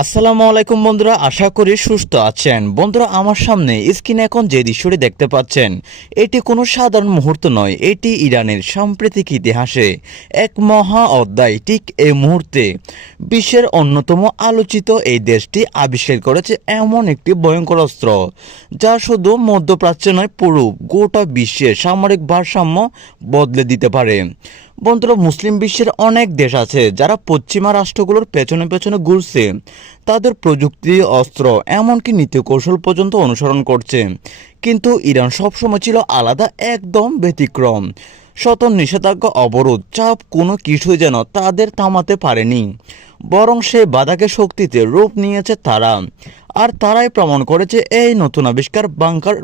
আসসালামু আলাইকুম বন্ধুরা, আশা করি সুস্থ আছেন। বন্ধুরা, আমার সামনে স্ক্রিনে এখন যে দৃশ্যটি দেখতে পাচ্ছেন, এটি কোনো সাধারণ মুহূর্ত নয়, এটি ইরানের সাম্প্রতিক ইতিহাসে এক মহা অধ্যায় ঠিক এই মুহূর্তে। বিশ্বের অন্যতম আলোচিত এই দেশটি আবিষ্কার করেছে এমন একটি ভয়ঙ্কর অস্ত্র, যা শুধু মধ্যপ্রাচ্য নয়, পুরো গোটা বিশ্বের সামরিক ভারসাম্য বদলে দিতে পারে। বন্ধুরা, মুসলিম বিশ্বের অনেক দেশ আছে যারা পশ্চিমা রাষ্ট্রগুলোর পেছনে পেছনে ঘুরছে। তাদের প্রযুক্তি, অস্ত্র, এমনকি নীতি কৌশল পর্যন্ত অনুসরণ করছে। কিন্তু ইরান সবসময় ছিল আলাদা, একদম ব্যতিক্রম। শত নিষেধাজ্ঞা, অবরোধ, চাপ কোনো কিছুই যেন তাদের থামাতে পারেনি। বরং সেই বাধাকে শক্তিতে রূপ নিয়েছে তারা। আর তারাই প্রমাণ করেছে এই নতুন আবিষ্কার বাংকার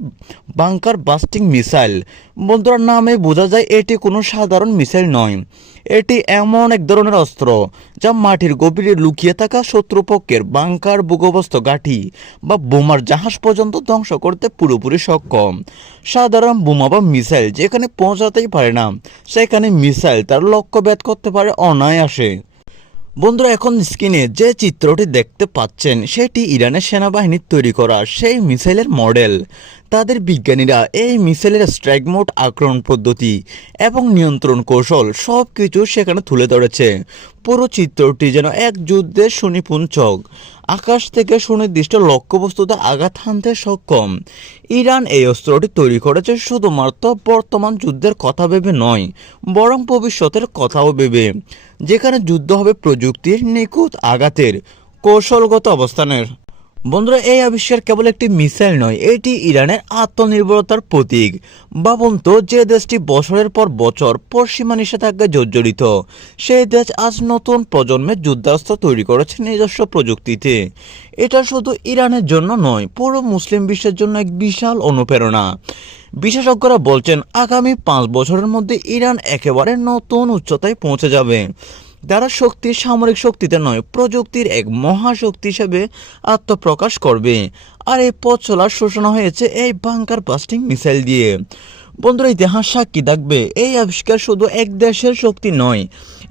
বাংকার বাস্টিং মিসাইল। বন্ধুরা, নামে বোঝা যায় এটি কোনো সাধারণ মিসাইল নয়। এটি এমন এক ধরনের অস্ত্র যা মাটির গভীরে লুকিয়ে থাকা শত্রুপক্ষের বাংকার ভূগর্ভস্থ গাঠি বা বোমার জাহাজ পর্যন্ত ধ্বংস করতে পুরোপুরি সক্ষম। সাধারণ বোমা বা মিসাইল যেখানে পৌঁছাতেই পারে না, সেখানে মিসাইল তার লক্ষ্য ভেদ করতে পারে অনায়াসে। বন্ধুরা, এখন স্ক্রিনে যে চিত্রটি দেখতে পাচ্ছেন, সেটি ইরানের সেনাবাহিনীর তৈরি করা সেই মিসাইলের মডেল। তাদের বিজ্ঞানীরা এই মিসাইলের স্ট্রাইক মোড আক্রমণ পদ্ধতি এবং নিয়ন্ত্রণ কৌশল সব কিছু সেখানে তুলে ধরেছে। পুরো চিত্রটি যেন এক যুদ্ধের সুনিপুণ চোখ। আকাশ থেকে সুনির্দিষ্ট লক্ষ্যবস্তুতে আঘাত হানতে সক্ষম। ইরান এই অস্ত্রটি তৈরি করেছে শুধুমাত্র বর্তমান যুদ্ধের কথা ভেবে নয়, বরং ভবিষ্যতের কথাও ভেবে, যেখানে যুদ্ধ হবে প্রযুক্তির নিখুঁত আঘাতের কৌশলগত অবস্থানের। বন্ধুরা, এই আবিষ্কার কেবল একটি মিসাইল নয়, এটি ইরানের আত্মনির্ভরতার প্রতীক। ভাবুন তো, যে দেশটি বছরের পর বছর পশ্চিমা নিষেধাজ্ঞায় জর্জরিত, সেই দেশ আজ নতুন প্রজন্মের যুদ্ধাস্ত্র তৈরি করেছে নিজস্ব প্রযুক্তিতে। এটা শুধু ইরানের জন্য নয়, পুরো মুসলিম বিশ্বের জন্য এক বিশাল অনুপ্রেরণা। বিশেষজ্ঞরা বলছেন, আগামী পাঁচ বছরের মধ্যে ইরান একেবারে নতুন উচ্চতায় পৌঁছে যাবে। যারা শক্তি সামরিক শক্তিতে নয়, প্রযুক্তির এক মহাশক্তি হিসেবে আত্মপ্রকাশ করবে। আর এই পথ চলার সূচনা হয়েছে এই বাংকার বাস্টিং মিসাইল দিয়ে। বন্ধুরা, ইতিহাস সাক্ষী থাকবে, এই আবিষ্কার শুধু এক দেশের শক্তি নয়,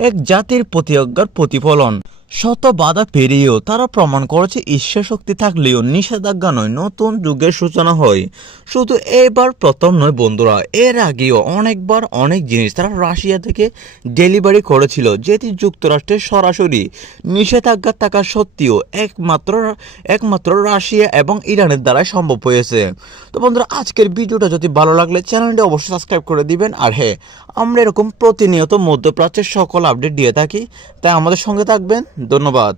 এক জাতির প্রতিজ্ঞার প্রতিফলন। শত বাধা পেরিয়েও তারা প্রমাণ করেছে ঈশ্বর শক্তি থাকলেও নিষেধাজ্ঞা নয়, নতুন যুগের সূচনা হয়। শুধু এবার প্রথম নয় বন্ধুরা, এর আগেও অনেকবার অনেক জিনিস তারা রাশিয়া থেকে ডেলিভারি করেছিল, যেটি যুক্তরাষ্ট্রের সরাসরি নিষেধাজ্ঞা থাকা সত্ত্বেও একমাত্র একমাত্র রাশিয়া এবং ইরানের দ্বারাই সম্ভব হয়েছে। তো বন্ধুরা, আজকের ভিডিওটা যদি ভালো লাগলে চ্যানেলটি অবশ্যই সাবস্ক্রাইব করে দিবেন। আর হ্যাঁ আমরা এরকম প্রতিনিয়ত মধ্যপ্রাচ্যের সকল আপডেট দিয়ে থাকি, তাই আমাদের সঙ্গে থাকবেন। ধন্যবাদ।